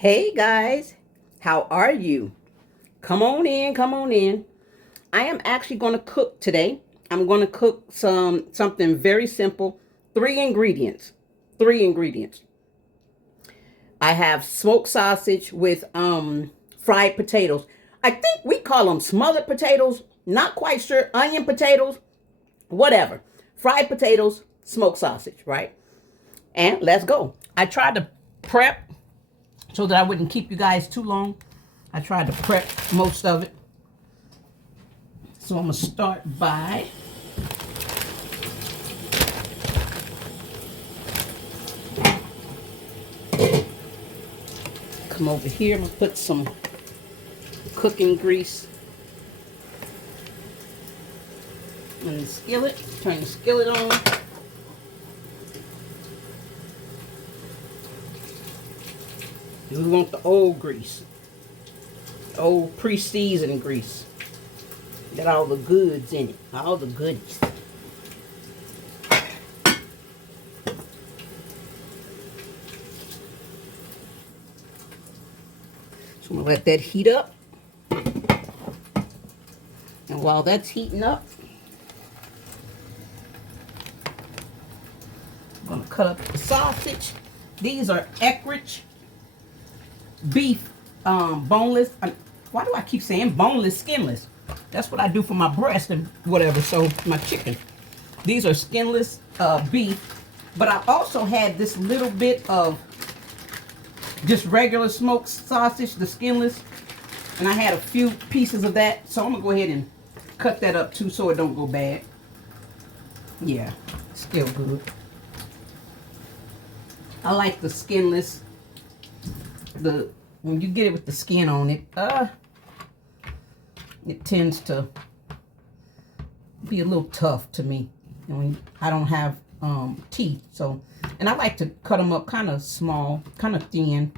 Hey guys, how are you? Come on in, come on in. I am actually going to cook today. I'm going to cook something very simple. Three ingredients. Three ingredients. I have smoked sausage with fried potatoes. I think we call them smothered potatoes. Not quite sure. Onion potatoes, whatever. Fried potatoes, smoked sausage, right? And let's go. I tried to prep so that I wouldn't keep you guys too long. I tried to prep most of it. So I'm going to start by come over here. I'm going to put some cooking grease in the skillet. Turn the skillet on. We want the old grease. Old pre-seasoned grease. Got all the goods in it. All the goodies. So I'm going to let that heat up. And while that's heating up, I'm going to cut up the sausage. These are Eckrich beef boneless. Why do I keep saying boneless, skinless? That's what I do for my breast and whatever. So my chicken. These are skinless beef. But I also had this little bit of just regular smoked sausage, the skinless. And I had a few pieces of that. So I'm going to go ahead and cut that up too so it don't go bad. Yeah, still good. I like the skinless. When you get it with the skin on it, it tends to be a little tough to me. And when I don't have teeth, so, and I like to cut them up kind of small, kind of thin.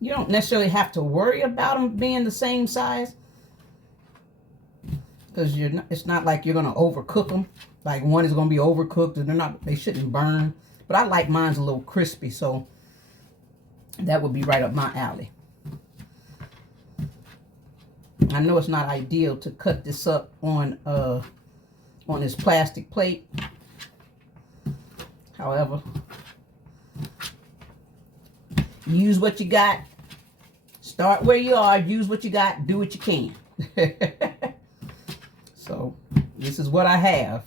You don't necessarily have to worry about them being the same size, because it's not like you're gonna overcook them. Like one is gonna be overcooked, and they shouldn't burn. But I like mine's a little crispy, so that would be right up my alley. I know it's not ideal to cut this up on this plastic plate. However, use what you got. Start where you are. Use what you got. Do what you can. So this is what I have.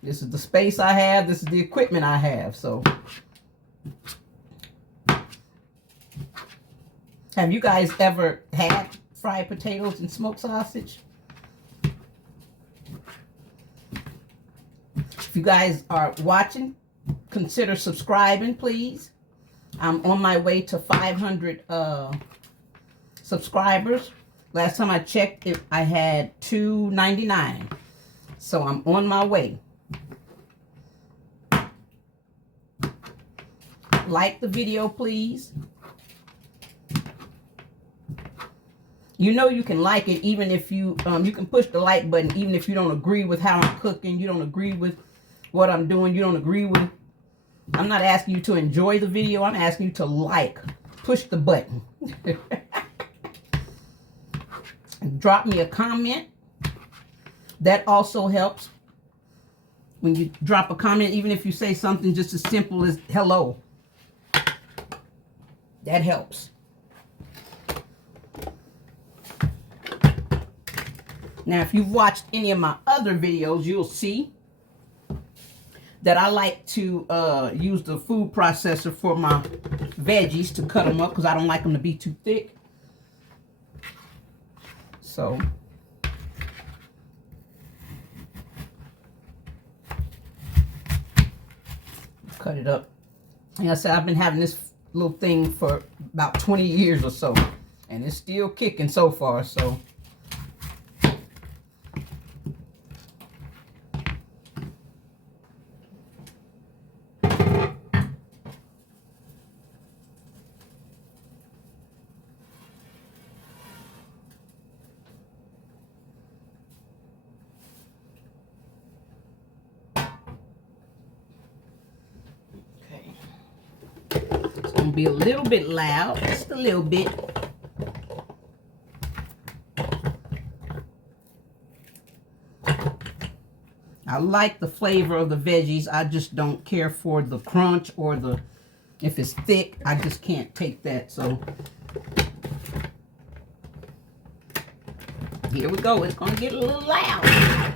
This is the space I have. This is the equipment I have. So have you guys ever had fried potatoes and smoked sausage? If you guys are watching, consider subscribing, please. I'm on my way to 500 subscribers. Last time I checked, I had 299. So I'm on my way. Like the video, please. You know you can like it even if you can push the like button even if you don't agree with how I'm cooking, you don't agree with what I'm doing, you don't agree with. I'm not asking you to enjoy the video. I'm asking you to like. Push the button. Drop me a comment. That also helps. When you drop a comment, even if you say something just as simple as hello. That helps. Now, if you've watched any of my other videos, you'll see that I like to use the food processor for my veggies to cut them up because I don't like them to be too thick. So cut it up. Like I said, I've been having this little thing for about 20 years or so, and it's still kicking so far. So okay. gonna be a little bit loud, just a little bit. I like the flavor of the veggies. I just don't care for the crunch or the, if it's thick, I just can't take that. So here we go. It's gonna get a little loud.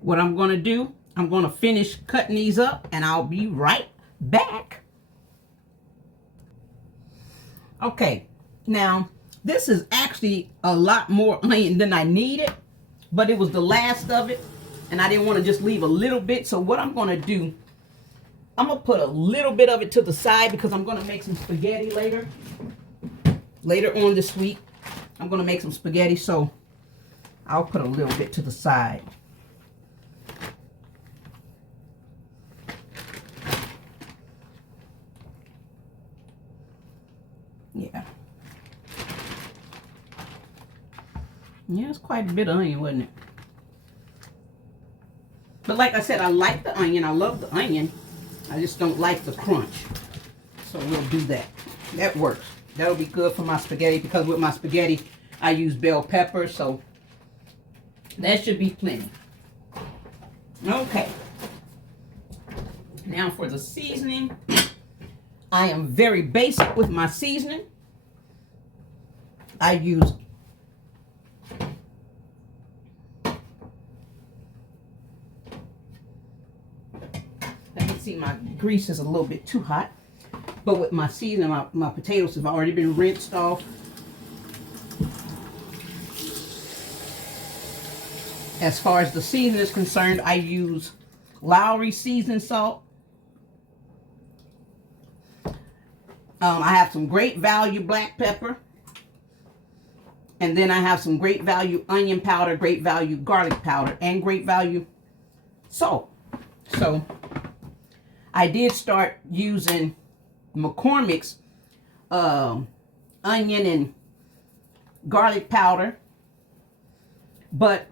What I'm going to do, I'm going to finish cutting these up and I'll be right back. Okay, now this is actually a lot more onion than I needed, but it was the last of it and I didn't want to just leave a little bit. So what I'm going to do, I'm going to put a little bit of it to the side because I'm going to make some spaghetti later. Later on this week, I'm going to make some spaghetti, so I'll put a little bit to the side. Yeah, it's quite a bit of onion, wasn't it? But like I said, I like the onion. I love the onion. I just don't like the crunch. So we'll do that. That works. That'll be good for my spaghetti because with my spaghetti, I use bell pepper. So that should be plenty. Okay. Now for the seasoning. I am very basic with my seasoning. I use my grease is a little bit too hot, but with my seasoning, my potatoes have already been rinsed off. As far as the seasoning is concerned, I use Lowry seasoning salt. I have some Great Value black pepper, and then I have some Great Value onion powder, Great Value garlic powder, and Great Value salt. So I did start using McCormick's onion and garlic powder, but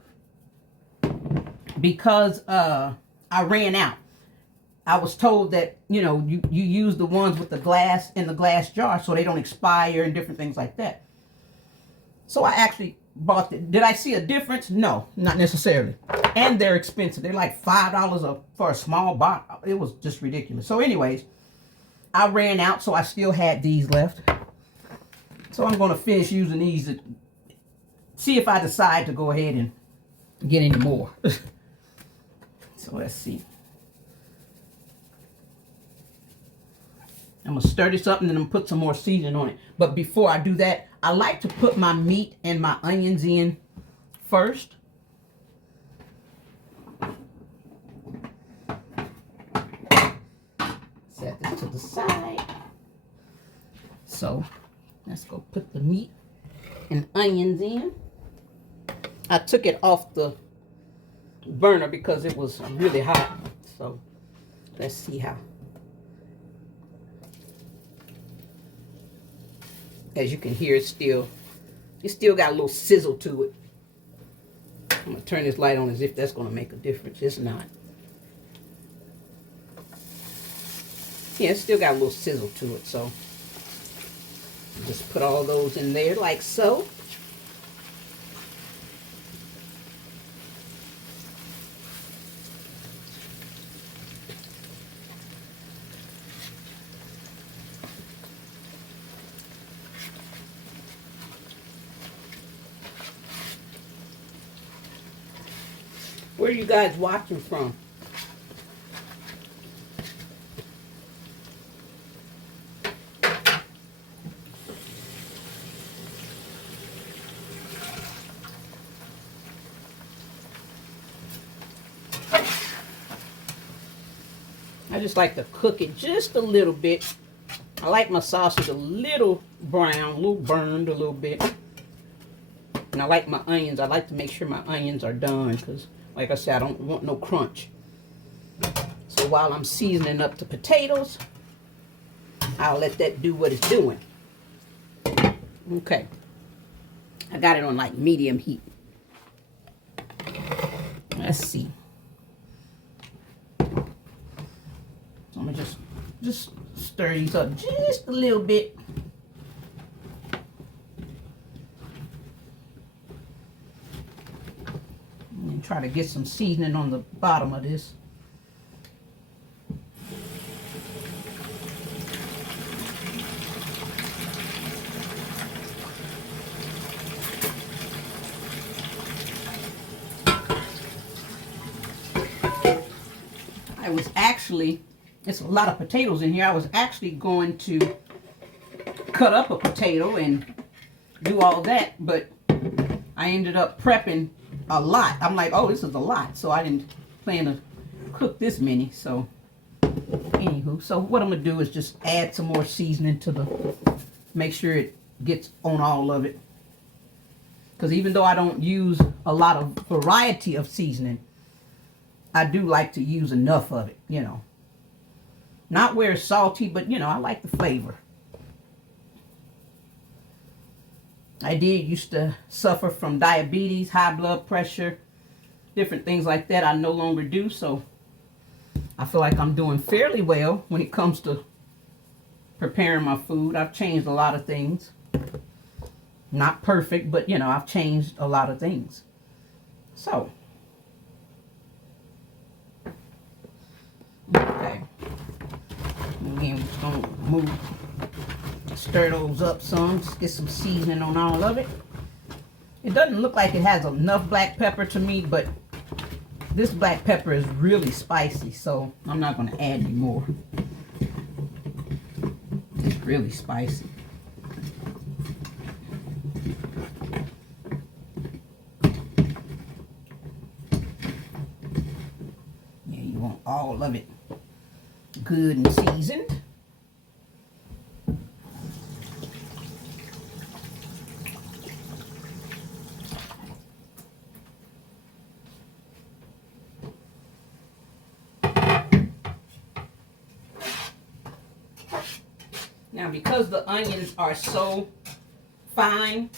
because I ran out, I was told that, you know, you use the ones with the glass in the glass jar so they don't expire and different things like that. So I actually bought it. Did I see a difference? No, not necessarily. And they're expensive. They're like $5 for a small bottle. It was just ridiculous. So anyways, I ran out, so I still had these left. So I'm going to finish using these to see if I decide to go ahead and get any more. So let's see. I'm going to stir this up and then I'm going to put some more seasoning on it. But before I do that, I like to put my meat and my onions in first. Set this to the side. So let's go put the meat and onions in. I took it off the burner because it was really hot. So let's see how. As you can hear, it's still got a little sizzle to it. I'm gonna turn this light on as if that's gonna make a difference. It's not. Yeah, it's still got a little sizzle to it, so just put all those in there like so. Where are you guys watching from? I just like to cook it just a little bit. I like my sausage a little brown, a little burned a little bit. And I like my onions. I like to make sure my onions are done because, like I said, I don't want no crunch. So while I'm seasoning up the potatoes, I'll let that do what it's doing. Okay. I got it on like medium heat. Let's see. So I'm gonna just stir these up just a little bit. And try to get some seasoning on the bottom of this. I was actually, it's a lot of potatoes in here. I was actually going to cut up a potato and do all that, but I ended up prepping a lot. I'm like, oh, this is a lot. So I didn't plan to cook this many. So anywho, so what I'm gonna do is just add some more seasoning to the, make sure it gets on all of it. Because even though I don't use a lot of variety of seasoning, I do like to use enough of it, you know. Not where it's salty, but you know, I like the flavor. I used to suffer from diabetes, high blood pressure, different things like that. I no longer do, so I feel like I'm doing fairly well when it comes to preparing my food. I've changed a lot of things. Not perfect, but you know, I've changed a lot of things. So, okay. Again, we're going to stir those up some, just get some seasoning on all of it. It doesn't look like it has enough black pepper to me, but this black pepper is really spicy, so I'm not going to add any more. It's really spicy. Yeah, you want all of it good and seasoned. Now, because the onions are so fine,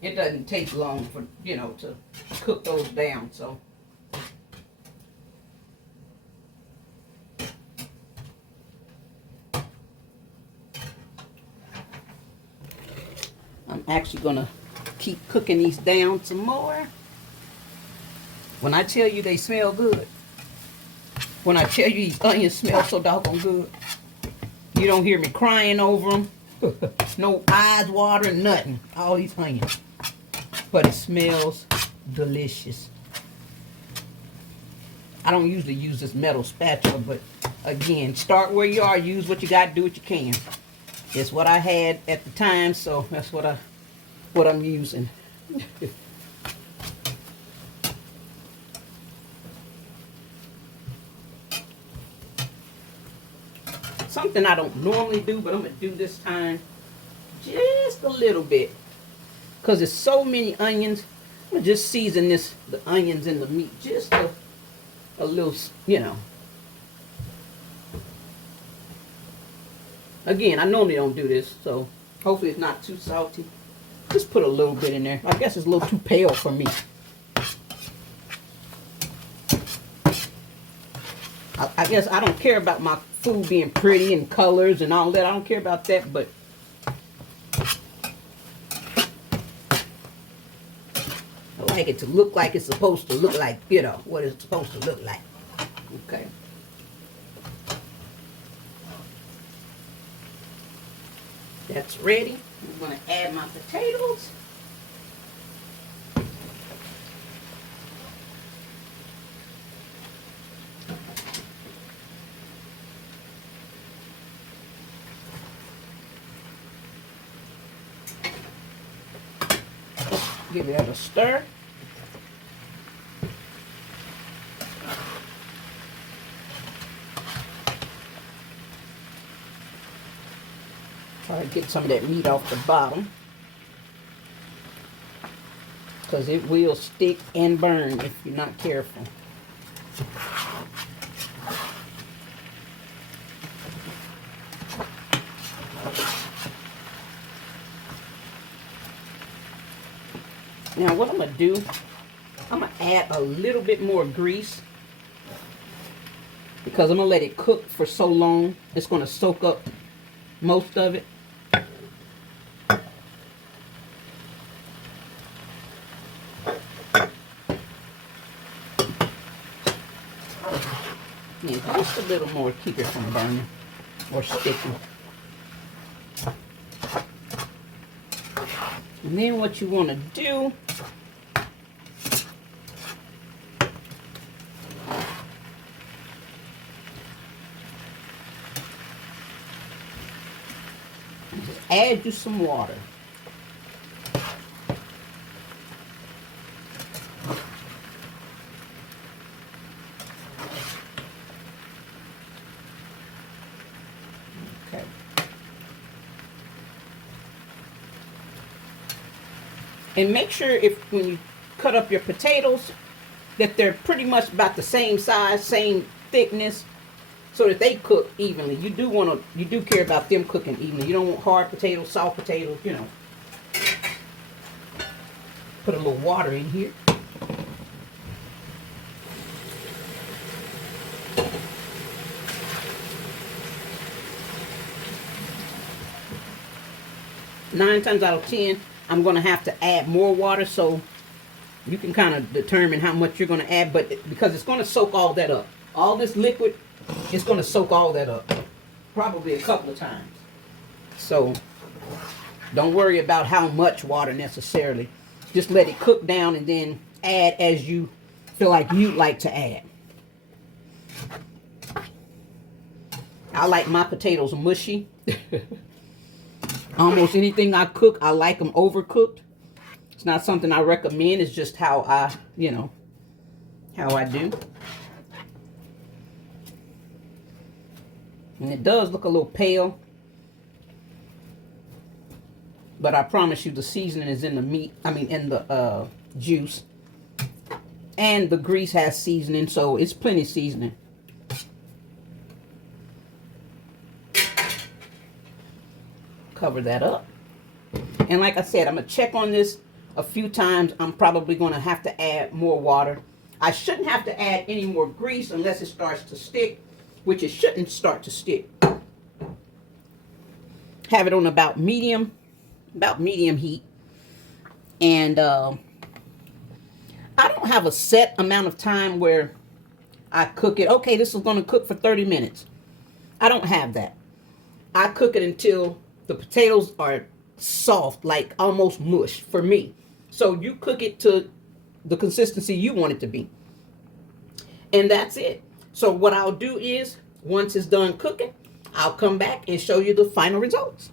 it doesn't take long for, you know, to cook those down. So I'm actually going to keep cooking these down some more. When I tell you they smell good, when I tell you these onions smell so doggone good, you don't hear me crying over them. No eyes watering, nothing. All these onions. But it smells delicious. I don't usually use this metal spatula, but again, start where you are. Use what you got, do what you can. It's what I had at the time, so that's what I'm using. Something I don't normally do, but I'm going to do this time just a little bit. Because there's so many onions. I'm going to just season the onions and the meat just a little, you know. Again, I normally don't do this, so hopefully it's not too salty. Just put a little bit in there. I guess it's a little too pale for me. I guess I don't care about my food being pretty and colors and all that. I don't care about that, but I like it to look like it's supposed to look like, you know, what it's supposed to look like. Okay. That's ready. I'm going to add my potatoes. Give that a stir. Try to get some of that meat off the bottom. because it will stick and burn if you're not careful. Now what I'm going to do, I'm going to add a little bit more grease because I'm going to let it cook for so long. It's going to soak up most of it. Yeah, just a little more, keep it from burning or sticking. And then what you want to do is add you some water. Okay. And make sure when you cut up your potatoes that they're pretty much about the same size, same thickness, so that they cook evenly. You do care about them cooking evenly. You don't want hard potatoes, soft potatoes, you know. Put a little water in here. Nine times out of 10, I'm going to have to add more water, so you can kind of determine how much you're going to add, but because it's going to soak all that up. All this liquid is going to soak all that up, probably a couple of times. So don't worry about how much water necessarily. Just let it cook down and then add as you feel like you'd like to add. I like my potatoes mushy. Almost anything I cook, I like them overcooked. It's not something I recommend. It's just how I, how I do. And it does look a little pale. But I promise you the seasoning is in the meat. In the juice. And the grease has seasoning, so it's plenty seasoning. Cover that up. And like I said, I'm going to check on this a few times. I'm probably going to have to add more water. I shouldn't have to add any more grease unless it starts to stick, which it shouldn't start to stick. Have it on about medium heat. And I don't have a set amount of time where I cook it. Okay, this is going to cook for 30 minutes. I don't have that. I cook it until the potatoes are soft, like almost mush for me. So you cook it to the consistency you want it to be. And that's it. So what I'll do is, once it's done cooking, I'll come back and show you the final results.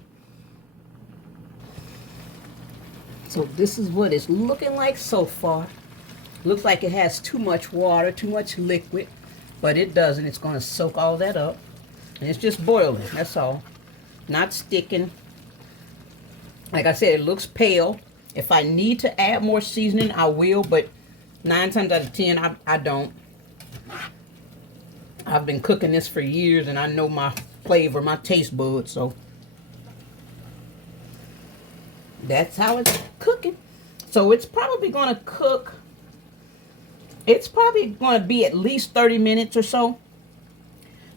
So this is what it's looking like so far. Looks like it has too much water, too much liquid, but it doesn't. It's going to soak all that up. And it's just boiling, that's all. Not sticking. Like I said, it looks pale. If I need to add more seasoning, I will, but 9 times out of 10, I don't. I've been cooking this for years, and I know my flavor, my taste buds, so that's how it's cooking. So it's probably going to cook. It's probably going to be at least 30 minutes or so.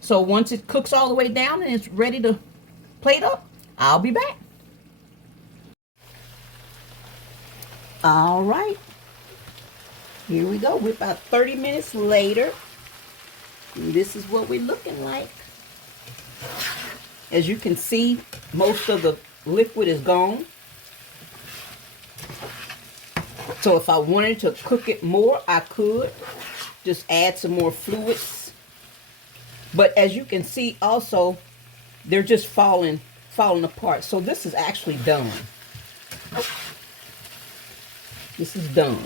So once it cooks all the way down and it's ready to plate up, I'll be back. All right. Here we go. We're about 30 minutes later. And this is what we're looking like. As you can see, most of the liquid is gone. So if I wanted to cook it more, I could just add some more fluids. But as you can see also, they're just falling apart. So this is actually done. This is done.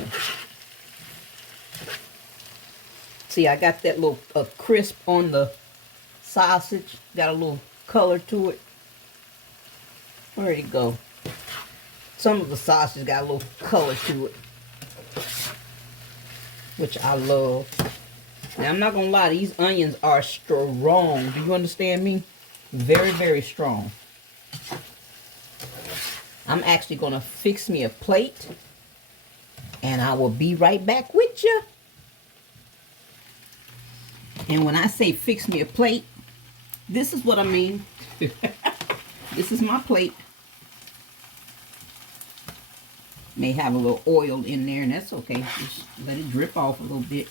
See, I got that little crisp on the sausage. Got a little color to it. Where'd it go? Some of the sausage got a little color to it. which I love. Now, I'm not going to lie. These onions are strong. Do you understand me? Very, very strong. I'm actually going to fix me a plate. And I will be right back with you. And when I say fix me a plate, this is what I mean. This is my plate. May have a little oil in there, and that's okay. Just let it drip off a little bit.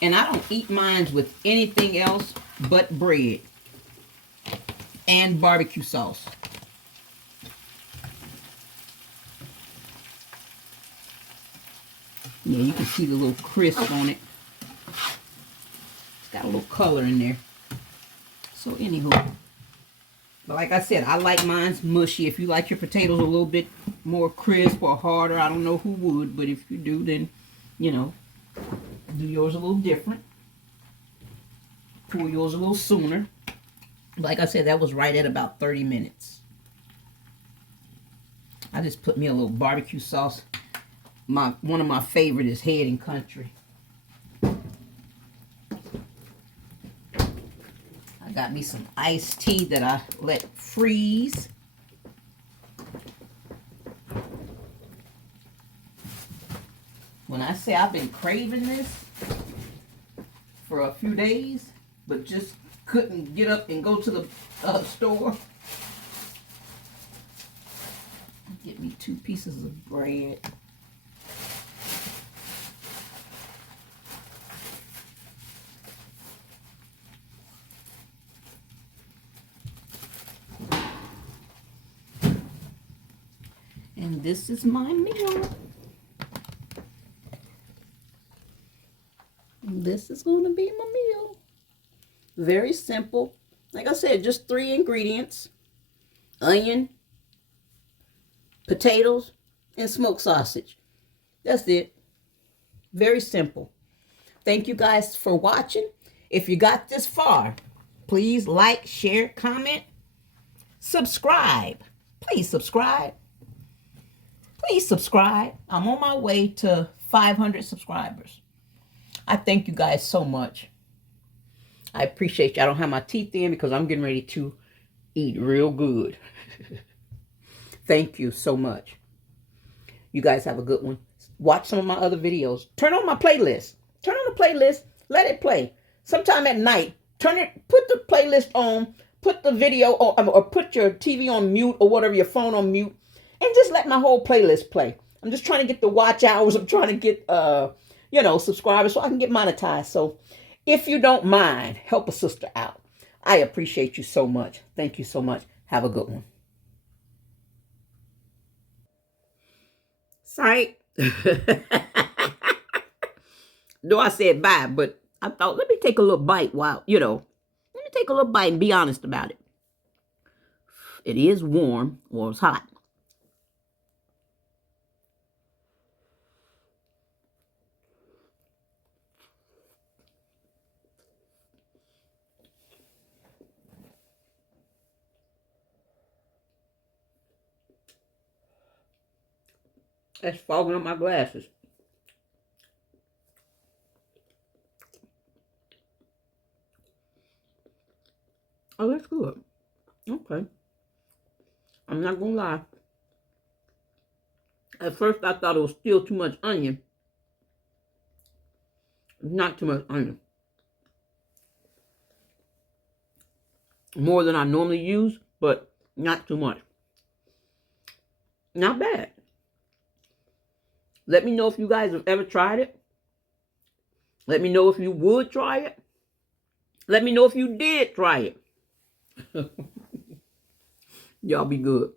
And I don't eat mine with anything else but bread and barbecue sauce. Yeah, you can see the little crisp on it. It's got a little color in there. So anywho, but like I said, I like mine's mushy. If you like your potatoes a little bit more crisp or harder, I don't know who would, but if you do, then, you know, do yours a little different. Pull yours a little sooner. Like I said, that was right at about 30 minutes. I just put me a little barbecue sauce. One of my favorite is Head and Country. I got me some iced tea that I let freeze. When I say I've been craving this for a few days, but just couldn't get up and go to the store. Get me 2 pieces of bread. And this is my meal. This is going to be my meal. Very simple. Like I said, just 3 ingredients. Onion, potatoes, and smoked sausage. That's it. Very simple. Thank you guys for watching. If you got this far, please like, share, comment, subscribe. Please subscribe. Please subscribe. I'm on my way to 500 subscribers. I thank you guys so much. I appreciate you. I don't have my teeth in because I'm getting ready to eat real good. Thank you so much. You guys have a good one. Watch some of my other videos. Turn on my playlist. Turn on the playlist. Let it play. Sometime at night, put the playlist on, put the video on, or put your TV on mute or whatever, your phone on mute, and just let my whole playlist play. I'm just trying to get the watch hours. I'm trying to get, subscribers so I can get monetized. So if you don't mind, help a sister out. I appreciate you so much. Thank you so much. Have a good one. Sight. No, I said bye, but I thought, let me take a little bite while, let me take a little bite and be honest about it. It is warm, or it's hot. That's fogging up my glasses. Oh, that's good. Okay. I'm not gonna lie. At first, I thought it was still too much onion. Not too much onion. More than I normally use, but not too much. Not bad. Let me know if you guys have ever tried it. Let me know if you would try it. Let me know if you did try it. Y'all be good.